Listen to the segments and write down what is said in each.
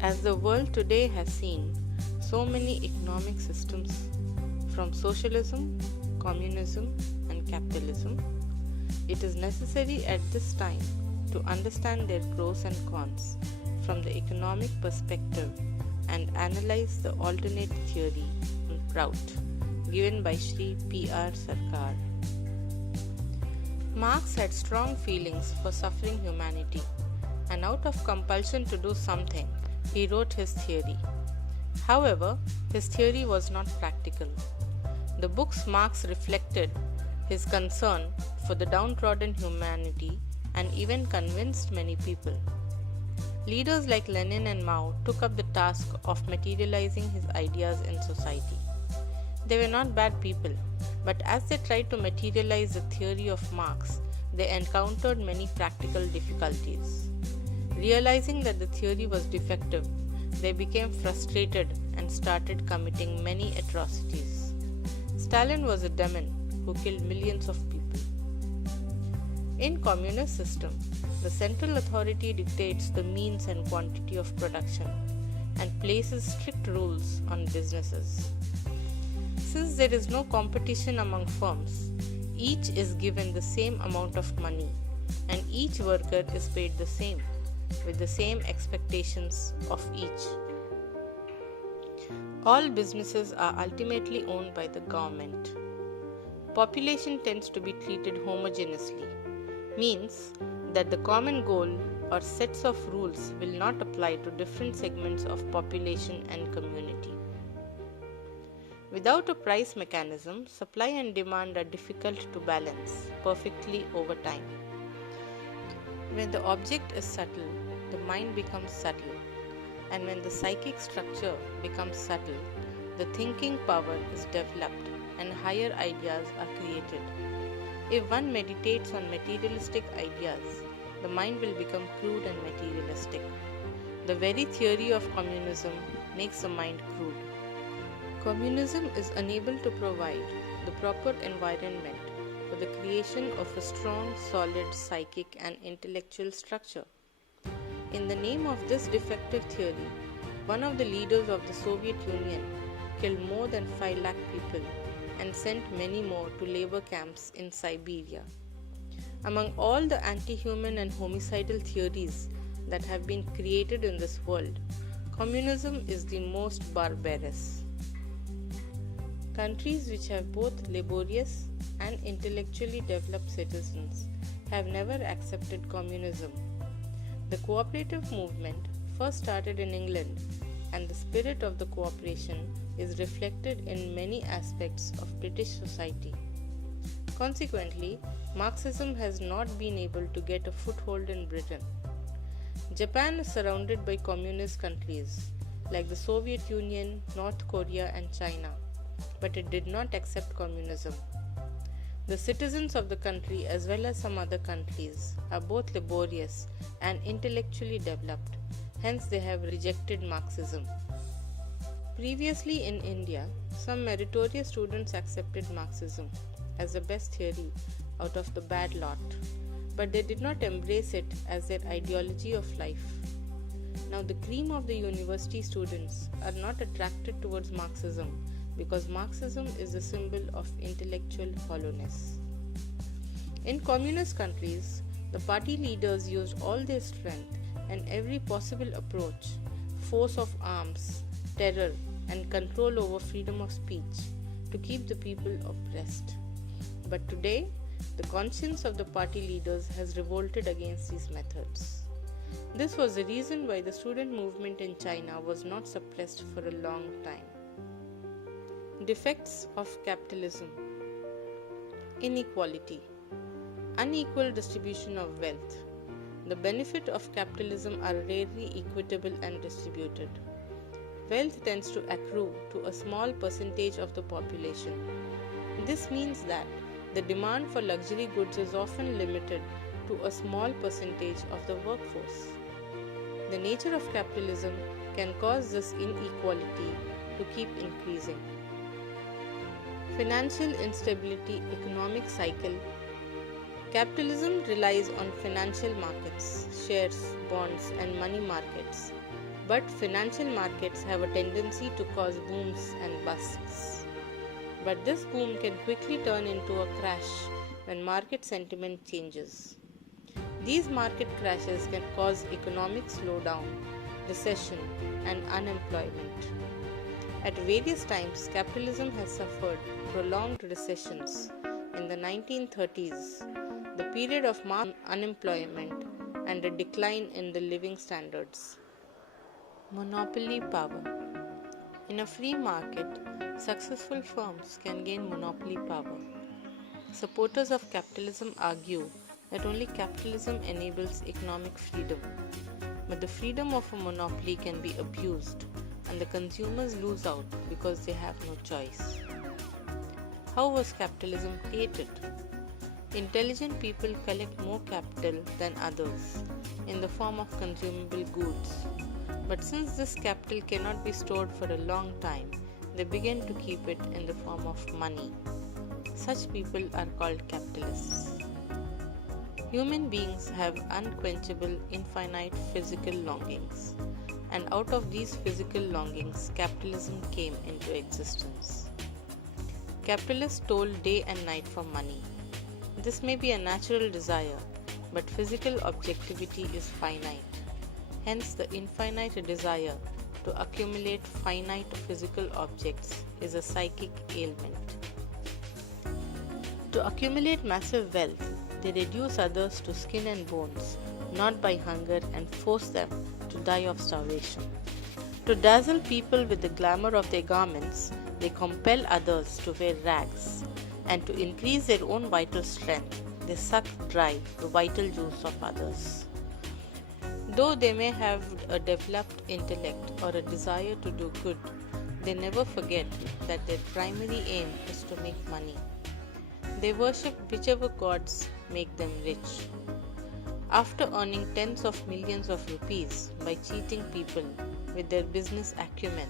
As the world today has seen so many economic systems from socialism, communism, and capitalism, it is necessary at this time to understand their pros and cons from the economic perspective and analyze the alternate theory on Prout given by Sri P.R. Sarkar. Marx had strong feelings for suffering humanity, and out of compulsion to do something, he wrote his theory. However, his theory was not practical. The book's Marx reflected his concern for the downtrodden humanity and even convinced many people. Leaders like Lenin and Mao took up the task of materializing his ideas in society. They were not bad people, but as they tried to materialize the theory of Marx, they encountered many practical difficulties. Realizing that the theory was defective, they became frustrated and started committing many atrocities. Stalin was a demon who killed millions of people. In communist system, the central authority dictates the means and quantity of production and places strict rules on businesses. Since there is no competition among firms, each is given the same amount of money and each worker is paid the same, with the same expectations of each. All businesses are ultimately owned by the government. Population tends to be treated homogeneously, means that the common goal or sets of rules will not apply to different segments of population and community. Without a price mechanism, supply and demand are difficult to balance perfectly over time. When the object is subtle, the mind becomes subtle, and when the psychic structure becomes subtle, the thinking power is developed and higher ideas are created. If one meditates on materialistic ideas, the mind will become crude and materialistic. The very theory of communism makes the mind crude. Communism is unable to provide the proper environment for the creation of a strong, solid psychic and intellectual structure. In the name of this defective theory, one of the leaders of the Soviet Union killed more than 5 lakh people and sent many more to labor camps in Siberia. Among all the anti-human and homicidal theories that have been created in this world, communism is the most barbarous. Countries which have both laborious and intellectually developed citizens have never accepted communism. The cooperative movement first started in England, and the spirit of the cooperation is reflected in many aspects of British society. Consequently, Marxism has not been able to get a foothold in Britain. Japan is surrounded by communist countries like the Soviet Union, North Korea, and China, but it did not accept communism. The citizens of the country, as well as some other countries, are both laborious and intellectually developed, hence they have rejected Marxism. Previously in India, some meritorious students accepted Marxism as the best theory out of the bad lot, but they did not embrace it as their ideology of life. Now the cream of the university students are not attracted towards Marxism because Marxism is a symbol of intellectual hollowness. In communist countries, the party leaders used all their strength and every possible approach, force of arms, terror, and control over freedom of speech to keep the people oppressed. But today, the conscience of the party leaders has revolted against these methods. This was the reason why the student movement in China was not suppressed for a long time. Defects of capitalism: inequality, unequal distribution of wealth. The benefits of capitalism are rarely equitable and distributed. Wealth tends to accrue to a small percentage of the population. This means that the demand for luxury goods is often limited to a small percentage of the workforce. The nature of capitalism can cause this inequality to keep increasing. Financial instability, economic cycle. Capitalism relies on financial markets, shares, bonds, and money markets. But financial markets have a tendency to cause booms and busts. But this boom can quickly turn into a crash when market sentiment changes. These market crashes can cause economic slowdown, recession, and unemployment. At various times, capitalism has suffered prolonged recessions. In the 1930s, the period of mass unemployment and a decline in the living standards. Monopoly power. In a free market, successful firms can gain monopoly power. Supporters of capitalism argue that only capitalism enables economic freedom, but the freedom of a monopoly can be abused and the consumers lose out because they have no choice. How was capitalism created? Intelligent people collect more capital than others in the form of consumable goods. But since this capital cannot be stored for a long time, they begin to keep it in the form of money. Such people are called capitalists. Human beings have unquenchable, infinite physical longings, and out of these physical longings, capitalism came into existence. Capitalists toil day and night for money. This may be a natural desire, but physical objectivity is finite. Hence, the infinite desire to accumulate finite physical objects is a psychic ailment. To accumulate massive wealth, they reduce others to skin and bones, not by hunger, and force them to die of starvation. To dazzle people with the glamour of their garments, they compel others to wear rags, and to increase their own vital strength, they suck dry the vital juice of others. Though they may have a developed intellect or a desire to do good, they never forget that their primary aim is to make money. They worship whichever gods make them rich. After earning tens of millions of rupees by cheating people with their business acumen,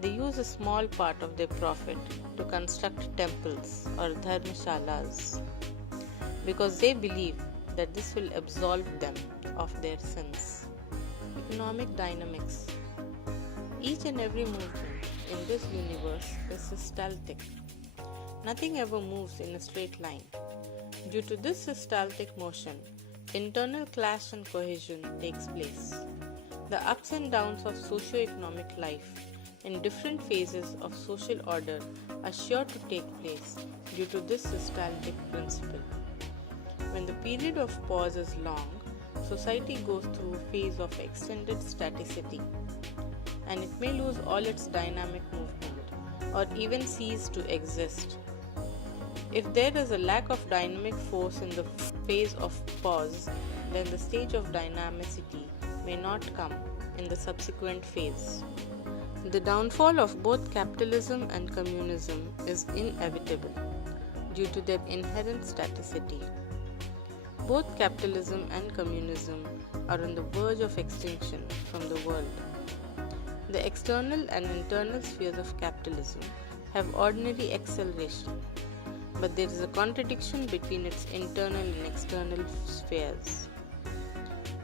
they use a small part of their profit to construct temples or dharmashalas because they believe that this will absolve them of their sins. Economic dynamics. Each and every movement in this universe is systaltic. Nothing ever moves in a straight line. Due to this systaltic motion, internal clash and cohesion takes place. The ups and downs of socio-economic life in different phases of social order are sure to take place due to this systaltic principle. When the period of pause is long, society goes through a phase of extended staticity, and it may lose all its dynamic movement or even cease to exist. If there is a lack of dynamic force in the phase of pause, then the stage of dynamicity may not come in the subsequent phase. The downfall of both capitalism and communism is inevitable due to their inherent staticity. Both capitalism and communism are on the verge of extinction from the world. The external and internal spheres of capitalism have ordinary acceleration, but there is a contradiction between its internal and external spheres.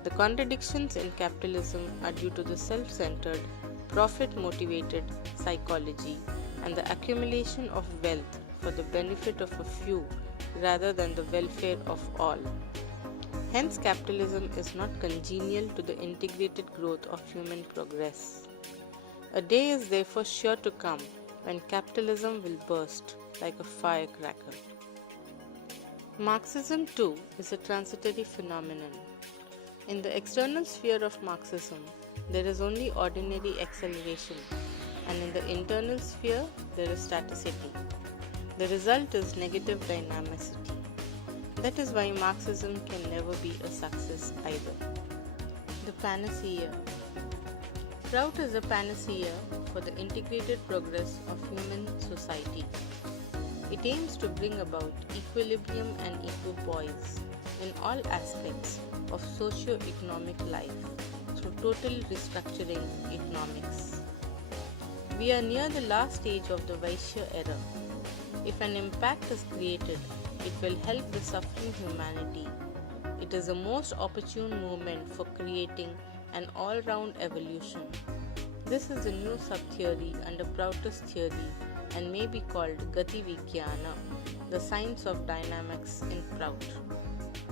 The contradictions in capitalism are due to the self-centered, profit-motivated psychology and the accumulation of wealth for the benefit of a few rather than the welfare of all. Hence, capitalism is not congenial to the integrated growth of human progress. A day is therefore sure to come when capitalism will burst like a firecracker. Marxism too is a transitory phenomenon. In the external sphere of Marxism, there is only ordinary acceleration, and in the internal sphere, there is staticity. The result is negative dynamicity. That is why Marxism can never be a success either. The panacea. Prout is a panacea for the integrated progress of human society. It aims to bring about equilibrium and equal poise in all aspects of socio-economic life through total restructuring economics. We are near the last stage of the Vaishya era. If an impact is created, it will help the suffering humanity. It is the most opportune moment for creating an all-round evolution. This is a new sub-theory under Prout's theory and may be called Gati Vigyana, the science of dynamics in Prout.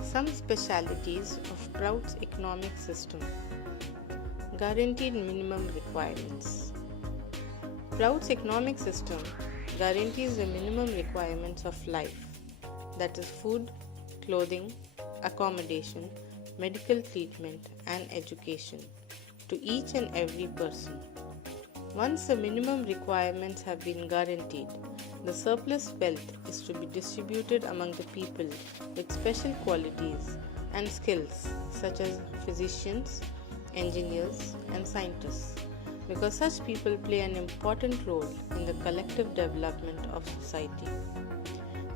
Some specialities of Prout's economic system. Guaranteed minimum requirements. Prout's economic system guarantees the minimum requirements of life, that is food, clothing, accommodation, medical treatment and education, to each and every person. Once the minimum requirements have been guaranteed, the surplus wealth is to be distributed among the people with special qualities and skills such as physicians, engineers and scientists, because such people play an important role in the collective development of society.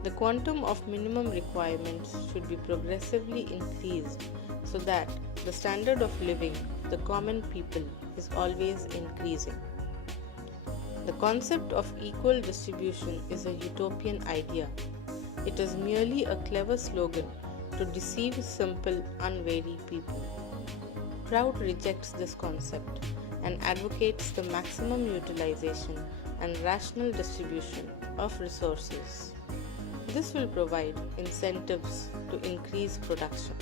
The quantum of minimum requirements should be progressively increased so that the standard of living of the common people is always increasing. The concept of equal distribution is a utopian idea. It is merely a clever slogan to deceive simple, unwary people. Prout rejects this concept and advocates the maximum utilization and rational distribution of resources. This will provide incentives to increase production.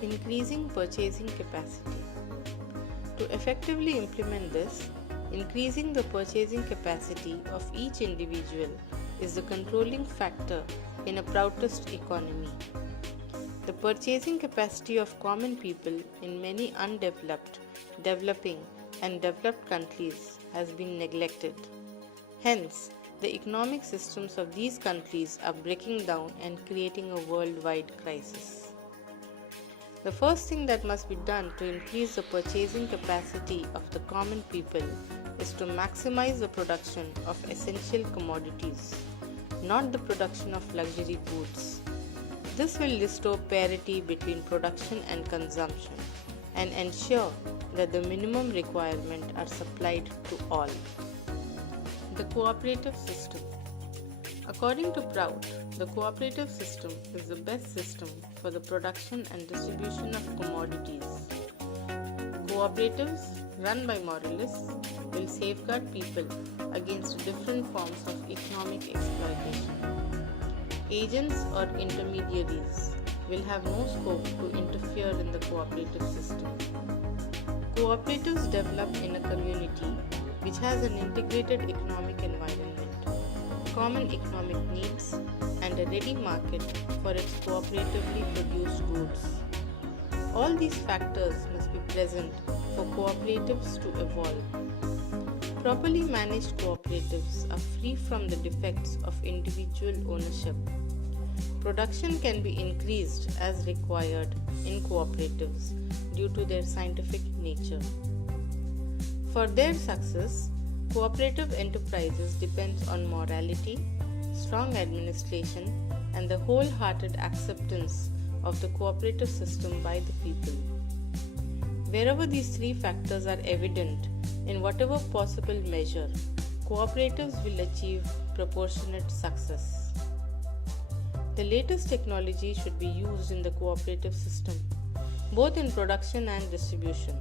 Increasing purchasing capacity. To effectively implement this, increasing the purchasing capacity of each individual is the controlling factor in a Proutist economy. The purchasing capacity of common people in many undeveloped, developing, and developed countries has been neglected. Hence, the economic systems of these countries are breaking down and creating a worldwide crisis. The first thing that must be done to increase the purchasing capacity of the common people is to maximize the production of essential commodities, not the production of luxury goods. This will restore parity between production and consumption and ensure that the minimum requirements are supplied to all. The cooperative system. According to Prout, the cooperative system is the best system for the production and distribution of commodities. Cooperatives run by moralists will safeguard people against different forms of economic exploitation. Agents or intermediaries will have no scope to interfere in the cooperative system. Cooperatives develop in a community which has an integrated economic environment, common economic needs, and a ready market for its cooperatively produced goods. All these factors must be present for cooperatives to evolve. Properly managed cooperatives are free from the defects of individual ownership. Production can be increased as required in cooperatives due to their scientific nature. For their success, cooperative enterprises depend on morality, strong administration, and the wholehearted acceptance of the cooperative system by the people. Wherever these three factors are evident, in whatever possible measure, cooperatives will achieve proportionate success. The latest technology should be used in the cooperative system, both in production and distribution.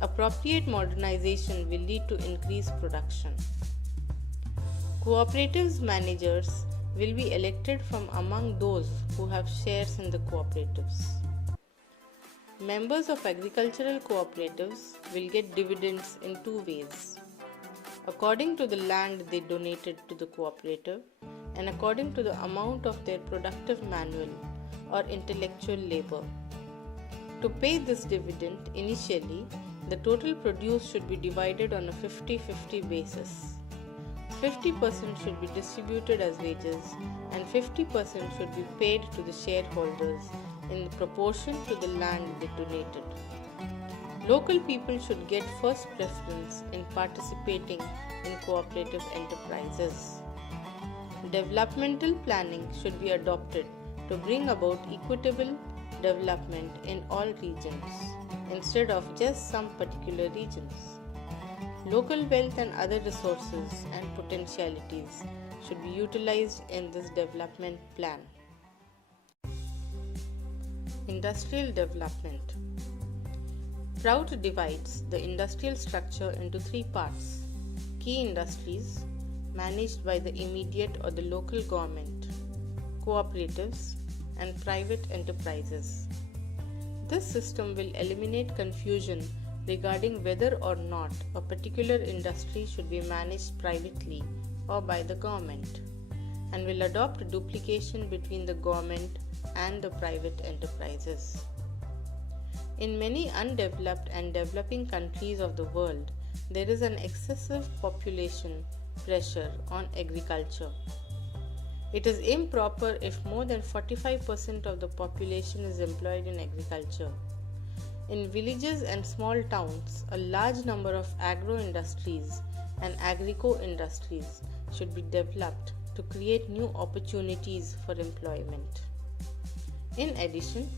Appropriate modernization will lead to increased production. Cooperatives managers will be elected from among those who have shares in the cooperatives. Members of agricultural cooperatives will get dividends in two ways: according to the land they donated to the cooperative and according to the amount of their productive manual or intellectual labor. To pay this dividend initially, the total produce should be divided on a 50-50 basis. 50% should be distributed as wages and 50% should be paid to the shareholders in proportion to the land they donated. Local people should get first preference in participating in cooperative enterprises. Developmental planning should be adopted to bring about equitable development in all regions instead of just some particular regions. Local wealth and other resources and potentialities should be utilized in this development plan. Industrial development. Prout divides the industrial structure into three parts: key industries, managed by the immediate or the local government, cooperatives, and private enterprises. This system will eliminate confusion regarding whether or not a particular industry should be managed privately or by the government, and will adopt duplication between the government and the private enterprises. In many undeveloped and developing countries of the world, there is an excessive population pressure on agriculture. It is improper if more than 45% of the population is employed in agriculture. In villages and small towns, a large number of agro-industries and agrico-industries should be developed to create new opportunities for employment. In addition,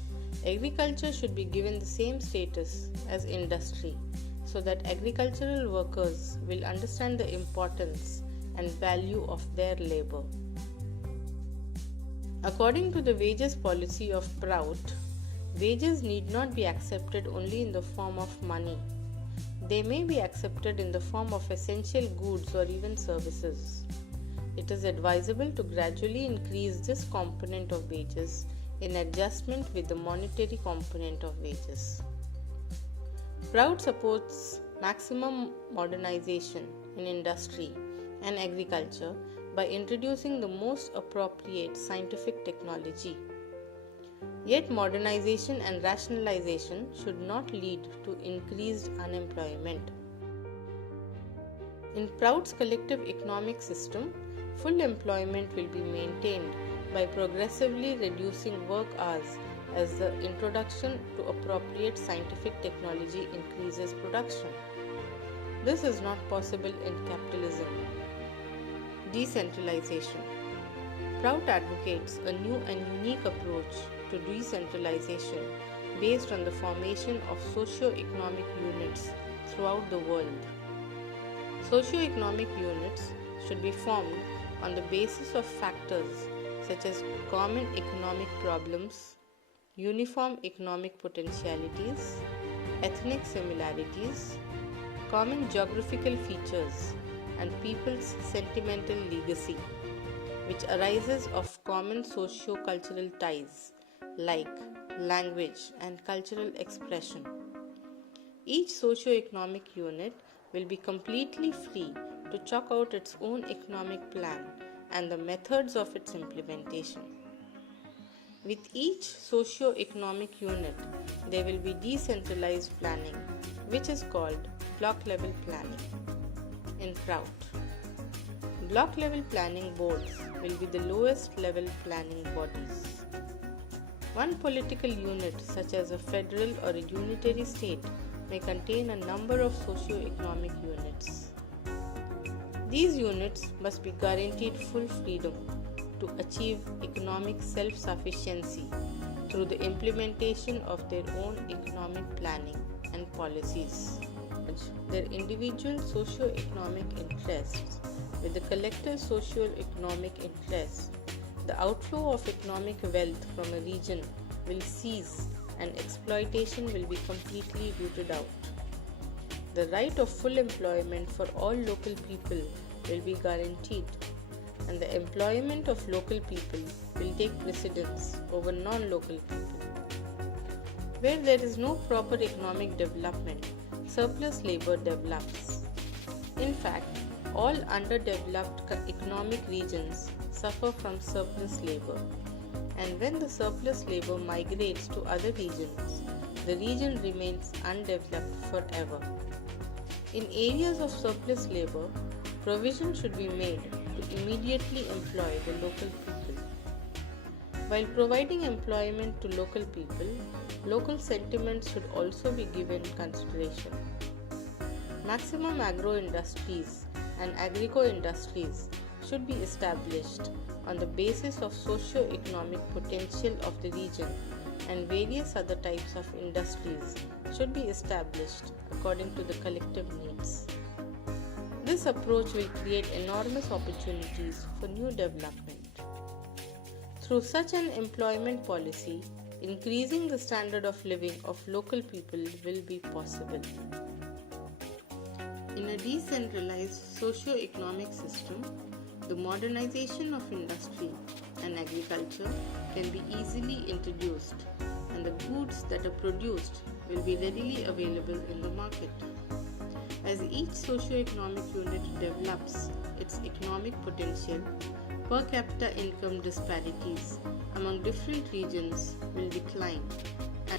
agriculture should be given the same status as industry so that agricultural workers will understand the importance and value of their labor. According to the wages policy of Prout, wages need not be accepted only in the form of money. They may be accepted in the form of essential goods or even services. It is advisable to gradually increase this component of wages in adjustment with the monetary component of wages. Prout supports maximum modernization in industry and agriculture by introducing the most appropriate scientific technology. Yet modernization and rationalization should not lead to increased unemployment. In Prout's collective economic system, full employment will be maintained by progressively reducing work hours as the introduction to appropriate scientific technology increases production. This is not possible in capitalism. Decentralization. Prout advocates a new and unique approach to decentralization based on the formation of socio-economic units throughout the world. Socio-economic units should be formed on the basis of factors such as common economic problems, uniform economic potentialities, ethnic similarities, common geographical features, and people's sentimental legacy, which arises of common socio-cultural ties like language and cultural expression. Each socio-economic unit will be completely free to chalk out its own economic plan and the methods of its implementation. With each socio-economic unit, there will be decentralized planning, which is called block-level planning. In Prout, block-level planning boards will be the lowest level planning bodies. One political unit, such as a federal or a unitary state, may contain a number of socio-economic units. These units must be guaranteed full freedom to achieve economic self-sufficiency through the implementation of their own economic planning and policies. Their individual socio-economic interests with the collective socio-economic interests, the outflow of economic wealth from a region will cease and exploitation will be completely rooted out. The right of full employment for all local people will be guaranteed, and the employment of local people will take precedence over non-local people. Where there is no proper economic development, surplus labor develops. In fact, all underdeveloped economic regions suffer from surplus labor, and when the surplus labor migrates to other regions, the region remains undeveloped forever. In areas of surplus labor, provision should be made to immediately employ the local people. While providing employment to local people, local sentiments should also be given consideration. Maximum agro-industries and agrico-industries should be established on the basis of socio-economic potential of the region, and various other types of industries should be established according to the collective needs. This approach will create enormous opportunities for new development. Through such an employment policy, increasing the standard of living of local people will be possible. In a decentralized socio-economic system, the modernization of industry and agriculture can be easily introduced, and the goods that are produced will be readily available in the market. As each socio-economic unit develops its economic potential, per capita income disparities among different regions will decline,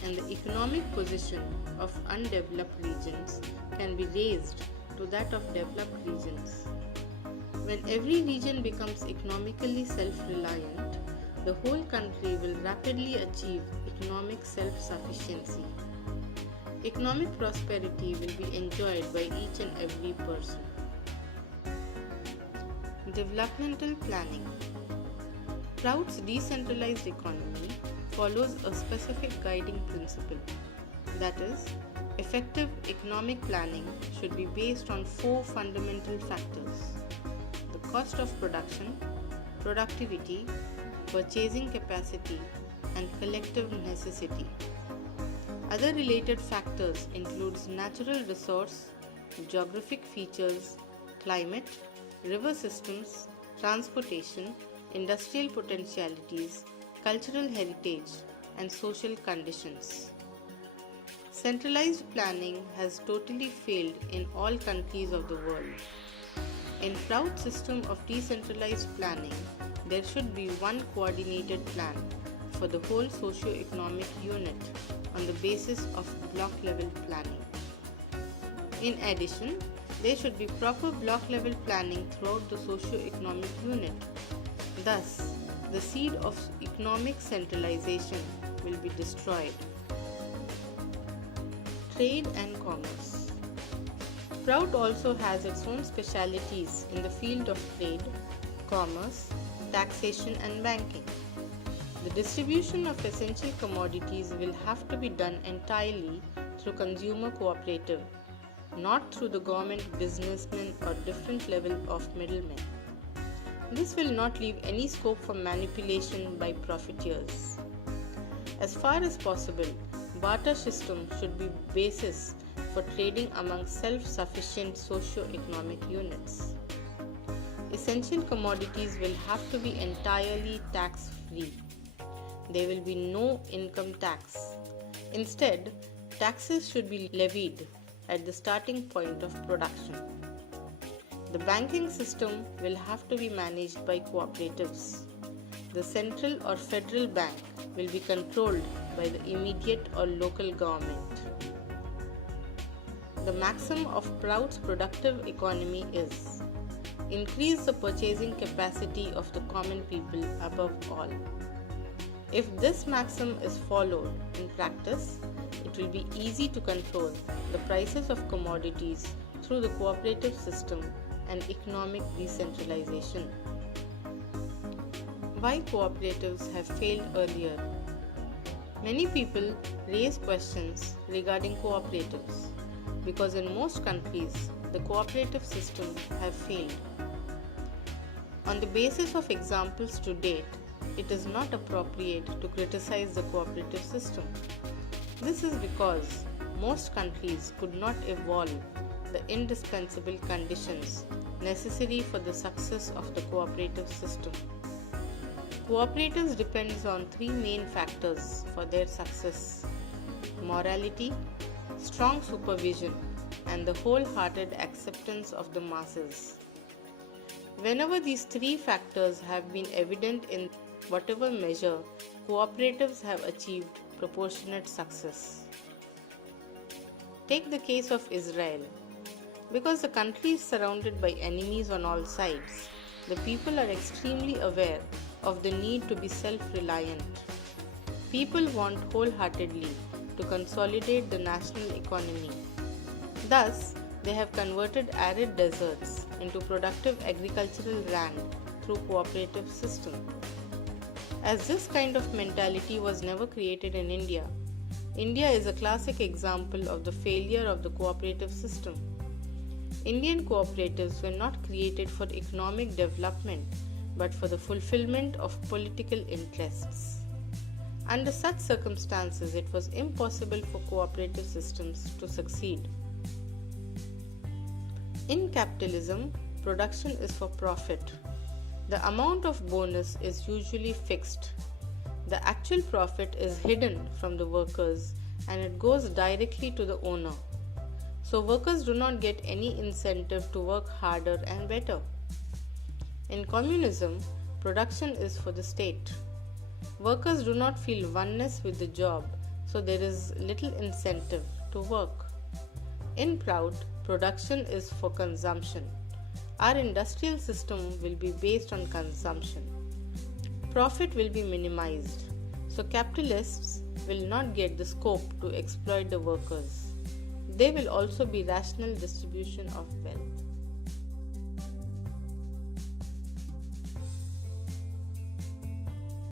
and the economic position of undeveloped regions can be raised to that of developed regions. When every region becomes economically self-reliant, the whole country will rapidly achieve economic self-sufficiency. Economic prosperity will be enjoyed by each and every person. Developmental planning. Prout's decentralized economy follows a specific guiding principle. That is, effective economic planning should be based on four fundamental factors: the cost of production, productivity, purchasing capacity, and collective necessity. Other related factors include natural resource, geographic features, climate, river systems, transportation, industrial potentialities, cultural heritage, and social conditions. Centralized planning has totally failed in all countries of the world. In Prout's system of decentralized planning, there should be one coordinated plan for the whole socio-economic unit on the basis of block-level planning. In addition, there should be proper block-level planning throughout the socio-economic unit. Thus, the seed of economic centralization will be destroyed. Trade and commerce. Prout also has its own specialities in the field of trade, commerce, taxation and banking. The distribution of essential commodities will have to be done entirely through consumer cooperative, not through the government, businessmen or different level of middlemen. This will not leave any scope for manipulation by profiteers. As far as possible, barter system should be basis for trading among self-sufficient socio-economic units. Essential commodities will have to be entirely tax-free. There will be no income tax. Instead, taxes should be levied at the starting point of production. The banking system will have to be managed by cooperatives. The central or federal bank will be controlled by the immediate or local government. The maxim of Prout's productive economy is: increase the purchasing capacity of the common people above all. If this maxim is followed in practice, it will be easy to control the prices of commodities through the cooperative system and economic decentralization. Why cooperatives have failed earlier? Many people raise questions regarding cooperatives because in most countries the cooperative system have failed. On the basis of examples to date, it is not appropriate to criticize the cooperative system. This is because most countries could not evolve the indispensable conditions necessary for the success of the cooperative system. Cooperatives depend on three main factors for their success: morality, strong supervision, and the wholehearted acceptance of the masses. Whenever these three factors have been evident in whatever measure, cooperatives have achieved proportionate success. Take the case of Israel. Because the country is surrounded by enemies on all sides, the people are extremely aware of the need to be self-reliant. People want wholeheartedly to consolidate the national economy. Thus, they have converted arid deserts into productive agricultural land through cooperative system. As this kind of mentality was never created in India, India is a classic example of the failure of the cooperative system. Indian cooperatives were not created for economic development but for the fulfillment of political interests. Under such circumstances, it was impossible for cooperative systems to succeed. In capitalism, production is for profit. The amount of bonus is usually fixed. The actual profit is hidden from the workers and it goes directly to the owner. So workers do not get any incentive to work harder and better. In communism, production is for the state. Workers do not feel oneness with the job, so there is little incentive to work. In Prout, production is for consumption. Our industrial system will be based on consumption. Profit will be minimized, so capitalists will not get the scope to exploit the workers. There will also be rational distribution of wealth.